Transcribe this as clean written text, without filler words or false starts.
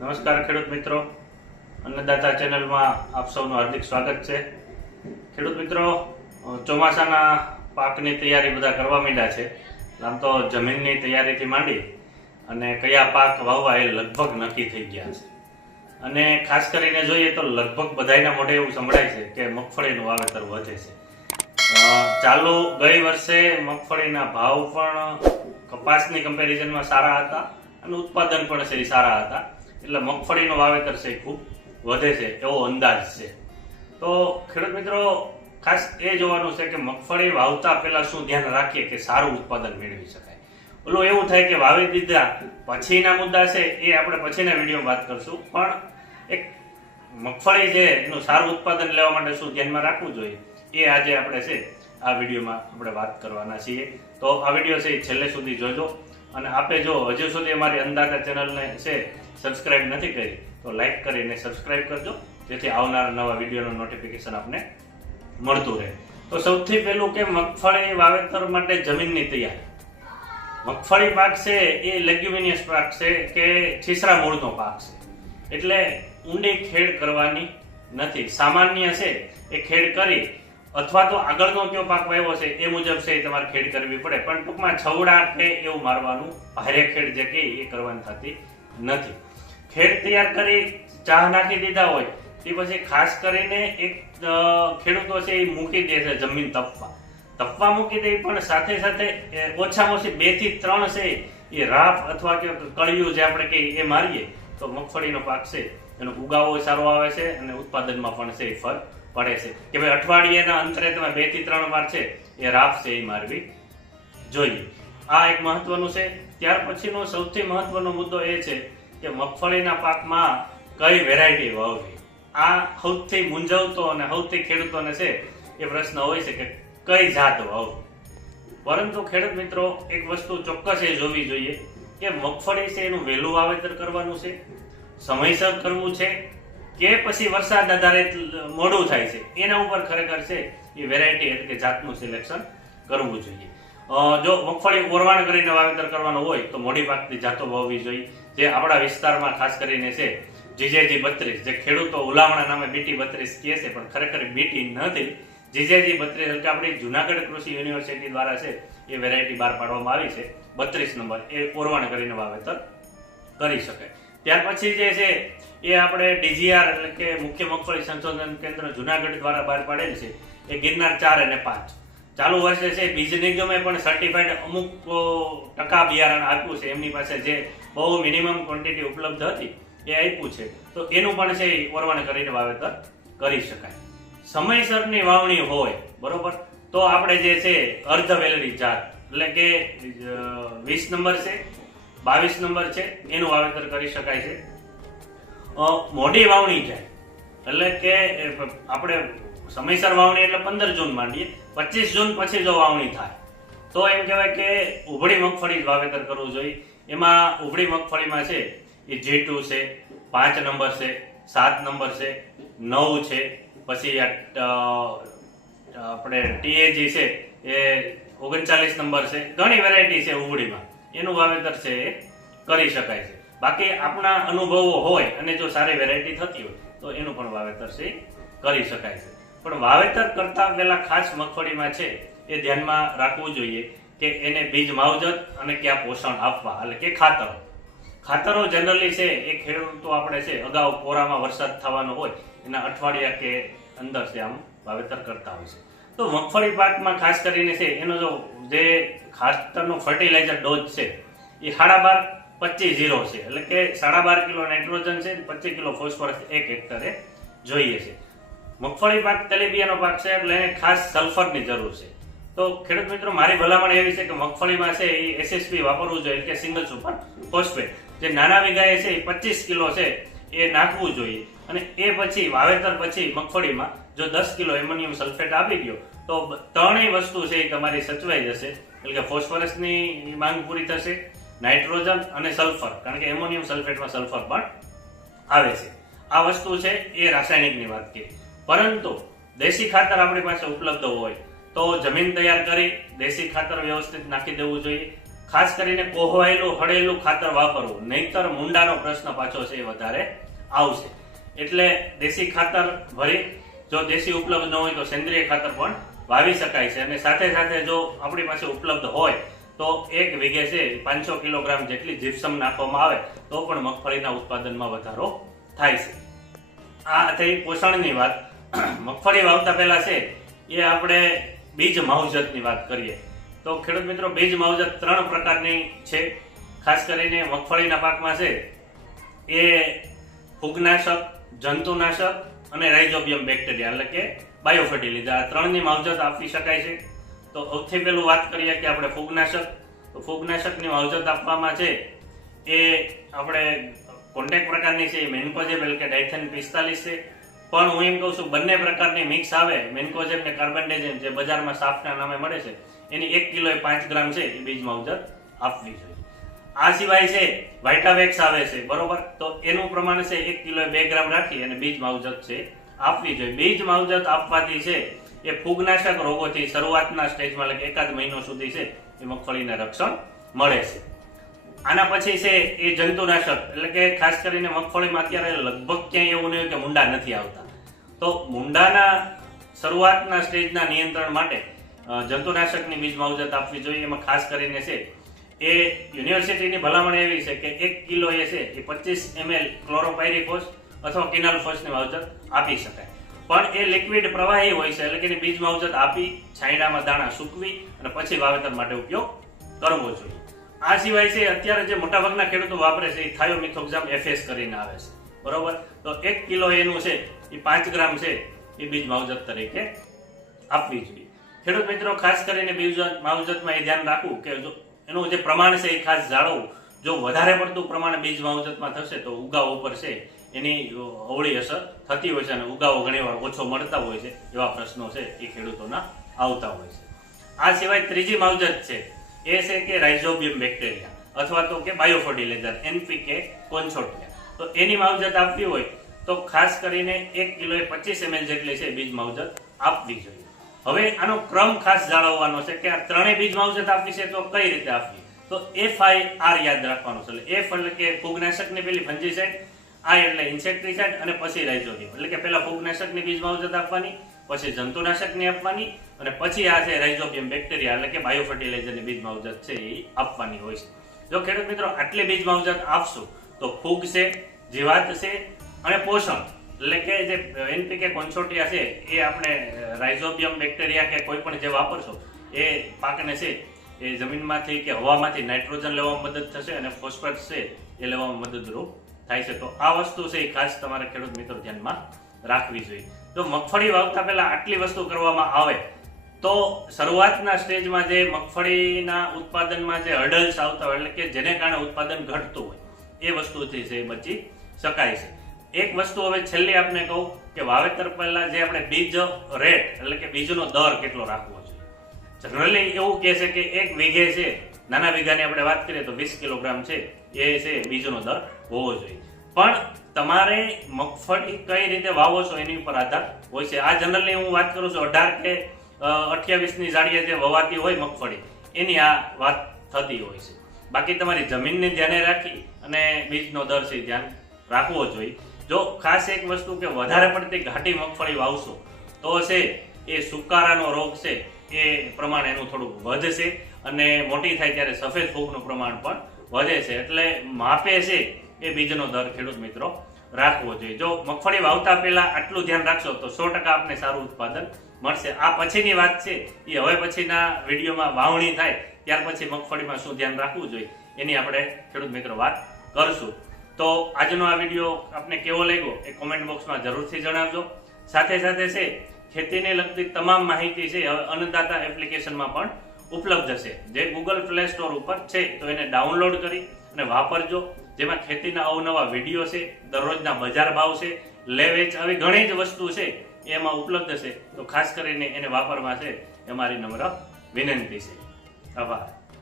નમસ્કાર ખેડૂત મિત્રો, અન્નદાતા ચેનલમાં આપ સૌનું હાર્દિક સ્વાગત છે. ખેડૂત મિત્રો, ચોમાસાના પાકની તૈયારી બધા કરવા માંડ્યા છે. આમ તો જમીનની તૈયારીથી માંડી અને કયા પાક વાવવા એ લગભગ નક્કી થઈ ગયા છે. અને ખાસ કરીને જોઈએ તો લગભગ બધાના મોઢે એવું સંભળાય છે કે મગફળીનું વાવેતર વધે છે. ચાલુ ગઈ વર્ષે મગફળીના ભાવ પણ કપાસની કમ્પેરિઝનમાં સારા હતા અને ઉત્પાદન પણ છે સારા હતા, એટલે મગફળીનું વાવેતર છે ખૂબ વધે છે એવો અંદાજ છે. તો ખેડૂત મિત્રો, ખાસ એ જોવાનું છે કે મગફળી વાવતા પહેલા શું ધ્યાન રાખીએ કે સારું ઉત્પાદન મેળવી શકાય. ઓલું એવું થાય કે વાવી દીધા પછીના મુદ્દા છે એ આપણે પછીના વિડીયોમાં વાત કરશું, પણ એક મગફળી છે એનું સારું ઉત્પાદન લેવા માટે શું ધ્યાનમાં રાખવું જોઈએ એ આજે આપણે છે આ વિડીયોમાં આપણે વાત કરવાના છીએ. તો આ વિડીયો છે છેલ્લે સુધી જોજો, અને આપે જો હજુ સુધી અમારી અન્નદાતા ચેનલને છે સબસ્ક્રાઇબ નથી કરી તો લાઈક કરીને સબસ્ક્રાઇબ કરજો, જેથી આવનારા નવા વિડીયોનું નોટિફિકેશન આપને મળતું રહે. તો સૌથી પહેલું કે મગફળી વાવેતર માટે જમીનની તૈયારી. મગફળી પાક છે એ લેગ્યુમિનિયસ પાક છે કે છીછરા મૂળનો પાક છે, એટલે ઊંડી ખેડ કરવાની નથી. સામાન્ય છે એ ખેડ કરી અથવા તો આગળનો કયો પાક વાવ્યો છે એ મુજબ છે એ તમારે ખેડ કરવી પડે, પણ ટૂંકમાં છવડા કે એવું મારવાનું ભારે ખેડ જે કે એ કરવાની થતી નથી. ખેડ તૈયાર કરી ચાહ નાખી દીધા હોય તે પછી ખાસ કરીને એક ખેડૂતો છે એ મૂકી દે છે જમીન તપવા મૂકી દે, પણ સાથે સાથે ઓછામાં ઓછી 2 થી 3 છે એ રાપ અથવા કે કળિયું જે આપણે કહીએ એ મારીએ તો મગફળીનો પાક છે એનો ઉગાવો સારો આવે છે અને ઉત્પાદનમાં પણ છે ફરક પડે છે. કે ભાઈ અઠવાડિયાના અંતરે તમે 2 થી 3 વાર છે એ રાપ છે એ મારવી જોઈએ. આ એક મહત્વનું છે. ત્યાર પછીનો સૌથી મહત્વનો મુદ્દો એ છે કે મગફળીના પાકમાં કઈ વેરાયટી વાવવી. આ સૌથી મૂંઝવતો અને સૌથી ખેડૂતોને છે એ પ્રશ્ન હોય છે કે કઈ જાત વાવવી. પરંતુ ખેડૂત મિત્રો, એક વસ્તુ ચોક્કસ એ જોવી જોઈએ કે મગફળી છે એનું વહેલું વાવેતર કરવાનું છે, સમયસર કરવું છે કે પછી વરસાદ આધારિત મોડું થાય છે, એના ઉપર ખરેખર છે એ વેરાયટી એટલે કે જાતનું સિલેક્શન કરવું જોઈએ. જો મગફળી ઓરવાણ કરીને વાવેતર કરવાનું હોય તો મોડી પાકની જાતો વાવવી જોઈએ, જે આપણા વિસ્તારમાં ખાસ કરીને છે જીજેજી 32, જે ખેડૂતો ઉલામણા નામે BT 32 કહે છે, પણ ખરેખર BT નથી. જીજેજી 32 એટલે કે આપણી જુનાગઢ કૃષિ યુનિવર્સિટી દ્વારા છે એ વેરાયટી બહાર પાડવામાં આવી છે. 32 નંબર એ ઓરવાણ કરીને વાવેતર કરી શકાય. ત્યાર પછી જે છે એ આપણે DGR એટલે કે મુખ્ય મગફળી સંશોધન કેન્દ્ર જુનાગઢ દ્વારા બહાર પાડેલ છે એ ગિરનાર 4 અને 5. ચાલુ વર્ષે છે બીજ નિગમે પણ સર્ટિફાઈડ અમુક ટકા બિયારણ આપ્યું છે, એમની પાસે જે બહુ મિનિમમ ક્વોન્ટિટી ઉપલબ્ધ હતી એ આપ્યું છે, તો એનું પણ છે ઓરવાણ કરીને વાવેતર કરી શકાય. સમયસરની વાવણી હોય બરોબર તો આપણે જે છે અર્ધ વેલરી જાત એટલે કે 20 નંબર છે 22 નંબર છે એનું વાવેતર કરી શકાય છે. મોડી વાવણી જાય એટલે કે આપણે સમયસર વાવણી એટલે 15 જૂન માંડીએ, 25 જૂન પછી જો વાવણી થાય તો એમ કહેવાય કે ઉભળી મગફળી વાવેતર કરવું જોઈએ. એમાં ઉભળી મગફળીમાં છે એ G2 છે, 5 નંબર છે, 7 નંબર છે, 9 છે, પછી આપણે TAG છે એ 39 નંબર છે. ઘણી વેરાયટી છે ઉભળીમાં, એનું વાવેતર છે એ કરી શકાય છે. બાકી આપણા અનુભવો હોય અને જો સારી વેરાયટી થતી હોય તો એનું પણ વાવેતર છે કરી શકાય છે. પણ વાવેતર કરતા પહેલા ખાસ મગફળીમાં છે એ ધ્યાનમાં રાખવું જોઈએ કે એને બીજ માવજત અને કયા પોષણ આપવા, એટલે કે ખાતરો જનરલી છે એ ખેડૂતો આપણે છે અગાઉ કોરામાં વરસાદ થવાનો હોય એના અઠવાડિયા કે અંદર છે આમ વાવેતર કરતા હોય છે. તો મગફળી પાકમાં ખાસ કરીને છે એનો જે ખાતરનો ફર્ટિલાઇઝર ડોઝ છે એ 12.25 છે, એટલે કે 12.5 કિલો નાઇટ્રોજન છે, 25 કિલો ફોસ્ફરસ 1 હેક્ટરે જોઈએ છે. મગફળી પાક તેલીબિયાનો પાક છે એટલે એને ખાસ સલ્ફરની જરૂર છે. તો ખેડૂત મિત્રો, મારી ભલામણ એવી છે કે મગફળીમાં છે એ SSP વાપરવું જોઈએ, કે સિંગલ સુપર ફોસ્ફેટ, જે નાના વીઘાએ છે એ 25 કિલો છે એ નાખવું જોઈએ. અને એ પછી વાવેતર પછી મગફળીમાં જો 10 કિલો એમોનિયમ સલ્ફેટ આપી દો તો ત્રણેય વસ્તુ છે એ તમારી સચવાઈ જશે, એટલે કે ફોસ્ફરસની માંગ પૂરી થશે, નાઇટ્રોજન અને સલ્ફર, કારણ કે એમોનિયમ સલ્ફેટમાં સલ્ફર પણ આવે છે. આ વસ્તુ છે એ રાસાયણિકની વાત કરી. પરંતુ દેશી ખાતર આપણી પાસે ઉપલબ્ધ હોય તો જમીન તૈયાર કરી દેશી ખાતર વ્યવસ્થિત નાખી દેવું જોઈએ. ખાસ કરીને કોહવાયેલું હળેલું ખાતર વાપરવું, નહીતર મુંડાનો પ્રશ્ન પાછો છે એ વધારે આવશે. એટલે દેશી ખાતર ભરી, જો દેશી ઉપલબ્ધ ન હોય તો સેન્દ્રિય ખાતર પણ વાવી શકાય છે. અને સાથે સાથે જો આપણી પાસે ઉપલબ્ધ હોય તો 1 વીઘે છે 500 કિલોગ્રામ જેટલી જીપ્સમ નાખવામાં આવે તો પણ મગફળીના ઉત્પાદનમાં વધારો થાય છે. આ થઈ પોષણની વાત. મગફળી વાવતા પહેલા છે એ આપણે બીજ માવજતની વાત કરીએ તો ખેડૂત મિત્રો, બીજ માવજત 3 પ્રકારની છે. ખાસ કરીને મગફળીના પાકમાં છે એ ફૂગનાશક, જંતુનાશક અને રાઇઝોબિયમ બેક્ટેરિયા એટલે કે બાયોફર્ટિલાઇઝર, આ 3ની માવજત આપી શકાય છે. તો સૌથી પહેલું વાત કરીએ કે આપણે ફૂગનાશક. તો ફૂગનાશકની માવજત આપવામાં છે એ આપણે કોન્ટેક્ટ પ્રકારની છે, મેન્કોઝેબ એટલે કે ડાયથેન 45 છે. પણ હું એમ કહું છું બંને પ્રકારની મિક્સ આવે, મેન્કોઝેબ ને કાર્બેન્ડેઝિમ જે બજારમાં સાફના નામે મળે છે એની 1 કિલોએ 5 ગ્રામ છે એ બીજ માવજત આપવી જોઈએ. આ સિવાય છે વાઇટાવેક્સ આવે છે, બરોબર, તો એનું પ્રમાણ છે 1 કિલોએ 2 ગ્રામ રાખી અને બીજ માવજત છે આપવી જોઈએ. બીજ માવજત આપવાથી છે એ ફૂગનાશક રોગોથી શરૂઆતના સ્ટેજમાં એટલે કે 1 મહિનો સુધી છે એ મગફળીને રક્ષણ મળે છે. આના પછી છે એ જંતુનાશક એટલે કે ખાસ કરીને મગફળીમાં અત્યારે લગભગ ક્યાંય એવું નહીં કે મુંડા નથી આવતા. તો મુંડાના શરૂઆતના સ્ટેજના નિયંત્રણ માટે જંતુનાશકની બીજ માવજત આપવી જોઈએ. એમાં ખાસ કરીને છે એ યુનિવર્સિટીની ભલામણ એવી છે કે 1 કિલો એ છે એ 25 ml ક્લોરોપાયરીફોસ અથવા કિનાલફોસની માવજત આપી શકાય. પણ એ લિક્વિડ પ્રવાહી હોય છે એટલે કે એની બીજ માવજત આપી છાંયડામાં દાણા સૂકવી અને પછી વાવેતર માટે ઉપયોગ કરવો જોઈએ. આ સિવાય છે અત્યારે જે મોટાભાગના ખેડૂતો વાપરે છે એ થાયોમિથોક્ઝામ FS કરીને આવે છે, બરોબર, તો 1 કિલો એનું છે એ 5 ગ્રામ છે એ બીજ માવજત તરીકે આપવી જોઈએ. ખેડૂત મિત્રો, ખાસ કરીને બીજ માવજતમાં એ ધ્યાન રાખવું કે જો એનું જે પ્રમાણ છે એ ખાસ જાળવવું. જો વધારે પડતું પ્રમાણ બીજ માવજતમાં થશે તો ઉગાવ ઉપર છે એની અવળી અસર થતી હોય છે અને ઉગાવો ઘણીવાર ઓછો મળતા હોય છે, એવા પ્રશ્નો છે એ ખેડૂતોના આવતા હોય છે. આ સિવાય ત્રીજી માવજત છે એ છે કે રાઇઝોબિયમ બેક્ટેરિયા અથવા તો કે બાયોફર્ટિલાઇઝર NPK કોન્સોર્ટિયા. તો એની માવજત આપવી હોય તો ખાસ કરીને 1 કિલોએ 25 ml જેટલી છે બીજ માવજત આપવી જોઈએ. હવે આનો ક્રમ ખાસ જાળવવાનો છે કે આ ત્રણેય બીજ માવજત આપવી છે તો કઈ રીતે આપવી. તો FIR યાદ રાખવાનું છે. F એટલે કે ફૂગનાશકની પેલી ફંજીસાઇડ, I એટલે ઇન્સેક્ટિસાઇડ અને પછી રાઇઝોબિયમ એટલે કે પહેલા ફૂગનાશકની બીજ માવજત આપવાની, પછી જંતુનાશકની આપવાની અને પછી આ છે રાઇઝોબિયમ બેક્ટેરિયા એટલે કે બાયોફર્ટિલાઇઝરની બીજ માવજત છે એ આપવાની હોય છે. જો ખેડૂત મિત્રો આટલી બીજ માવજત આપશું તો ફૂગ છે, જીવાત છે અને પોષણ એટલે કે જે NPK કોન્સોર્ટિયા છે એ આપણે રાઇઝોબિયમ બેક્ટેરિયા કે કોઈ પણ જે વાપરશો એ પાકને છે એ જમીનમાંથી કે હવામાંથી નાઇટ્રોજન લેવામાં મદદ થશે અને ફોસ્ફેટ છે એ લેવામાં મદદરૂપ થાય છે. તો આ વસ્તુ છે એ ખાસ તમારે ખેડૂત મિત્રો ધ્યાનમાં રાખવી જોઈએ. જો મગફળી વાવતા પહેલા આટલી વસ્તુ કરવામાં આવે તો શરૂઆતના સ્ટેજમાં જે મગફળીના ઉત્પાદનમાં જે હર્ડલ્સ આવતા હોય એટલે કે જેને કારણે ઉત્પાદન ઘટતું હોય એ વસ્તુથી છે બચી શકાય છે. એક વસ્તુ હવે છેલ્લી આપને કહું કે વાવેતર પહેલા જે આપણે બીજ રેટ એટલે કે બીજનો દર કેટલો રાખવો જોઈએ. જનરલી એવું કહે છે કે 1 વીઘે છે, નાના વીઘાની આપણે વાત કરીએ તો 20 કિલોગ્રામ છે એ છે બીજનો દર હોવો જોઈએ. પણ તમારે મગફળી કઈ રીતે વાવો છો એની ઉપર આધાર હોય છે. આ જનરલી હું વાત કરું છું 18 કે 28ની જાડીએ જે વવાતી હોય મગફળી એની આ વાત થતી હોય છે. બાકી તમારી જમીનને ધ્યાને રાખી અને બીજનો દર છે ધ્યાન રાખવો જોઈએ. જો ખાસ એક વસ્તુ કે વધારે પડતી ઘાટી મગફળી વાવશો તો છે એ સુકારાનો રોગ છે એ પ્રમાણ એનું થોડુંક વધશે અને મોટી થાય ત્યારે સફેદ ફૂગનું પ્રમાણ પણ વધે છે. એટલે માપે છે એ બીજનો દર ખેડૂત મિત્રો રાખવો જોઈએ. જો મગફળી વાવતા પહેલા આટલું ધ્યાન રાખશો તો 100% આપને સારું ઉત્પાદન મળશે. આ પછીની વાત છે એ હવે પછીના વિડીયોમાં વાવણી થાય ત્યાર પછી મગફળીમાં શું ધ્યાન રાખવું જોઈએ એની આપણે ખેડૂત મિત્રો વાત કરશું. તો આજનો આ વિડીયો આપને કેવો લાગ્યો એ કોમેન્ટ બોક્સમાં જરૂરથી જણાવજો. સાથે સાથે છે ખેતીને લગતી તમામ માહિતી છે હવે અન્નદાતા એપ્લિકેશનમાં પણ ઉપલબ્ધ છે, જે ગૂગલ પ્લે સ્ટોર ઉપર છે. તો એને ડાઉનલોડ કરી અને વાપરજો. જેમાં ખેતીના અવનવા વિડીયો છે, દરરોજના બજાર ભાવ છે, લે વેચ આવી ઘણી જ વસ્તુ છે એમાં ઉપલબ્ધ છે. તો ખાસ કરીને એને વાપરવા છે એ મારી નમ્ર વિનંતી છે. આભાર.